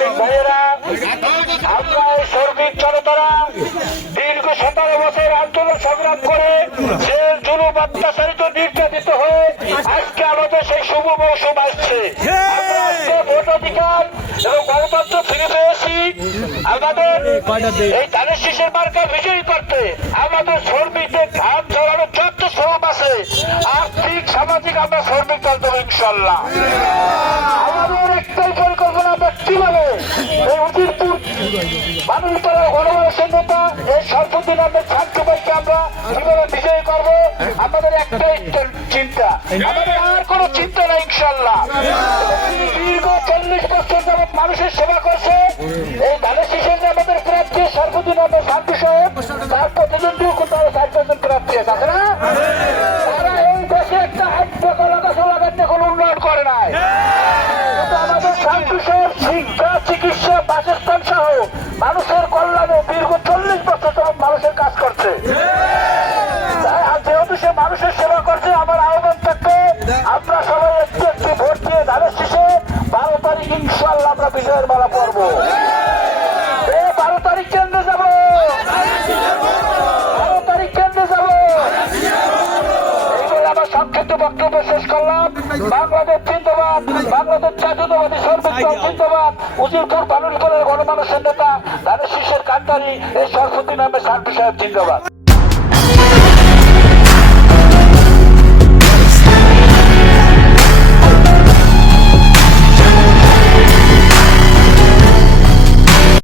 শ্রমিক ভাইয়েরা, আমরা এই শ্রমিক জনতারা দীর্ঘ সতেরো বছর আন্দোলন সংগ্রাম করে যে জুলুম অত্যাচারিত নির্যাতিত হয়ে আজকে আমাদের সেই শুভ মৌসুম আসছে। আমরা আজকে ভোট অধিকার এবং গণতন্ত্র ফিরে পেয়েছি। আমাদের এই ধানের শীষের মার্কা বিজয়ী করতে আমাদের শ্রমিকদের ধান ঝরানো যত শ্রম আছে, আর্থিক, সামাজিক আমরা শ্রমিক দল দেবো ইনশাল্লাহ। বলে এই উজিরপুর মানুষতলা গণমানুষের নেতা, এই সর্বদিন আমাদের ছাত্র ভাইকে আমরা কীভাবে বিজয়ী করব। আমাদের একটাই চিন্তা। আমাদের আর কোনো চিন্তা নাই ইনশাল্লাহ দীর্ঘ চল্লিশ বছর যাবৎ মানুষের সেবা করছে। এই ধানের শীষের আমাদের প্রার্থী সর্বদিন আমাদের শান্তি সাহেব, তার প্রতিদ্বন্দ্বী তার চারজন প্রার্থী আছে তারা এই দেশে একটা গাছ লাগাতে কোনো উন্নয়ন করে নাই। কিন্তু আমাদের শান্তি সাহেব আমরা সবাই একটু একটু ভোট দিয়ে ধানের শীষে বারো তারিখ ইনশাল্লাহ আমরা বিজয়ের মালা পড়ব এ বারো তারিখ কেন্দ্রে যাব। বারো তারিখ কেন্দ্রে যাব। শেষ করলাম। বাংলাদেশ জিন্দাবাদ। বাংলাদেশ জাতীয়তাবাদী সর্বোচ্চ জিন্দাবাদ। উজিরপুর বানুলপুরের গণমানুষের নেতা, ধানের শীষের কান্তারি এই সরস্বতী নামে সাহেব জিন্দাবাদ।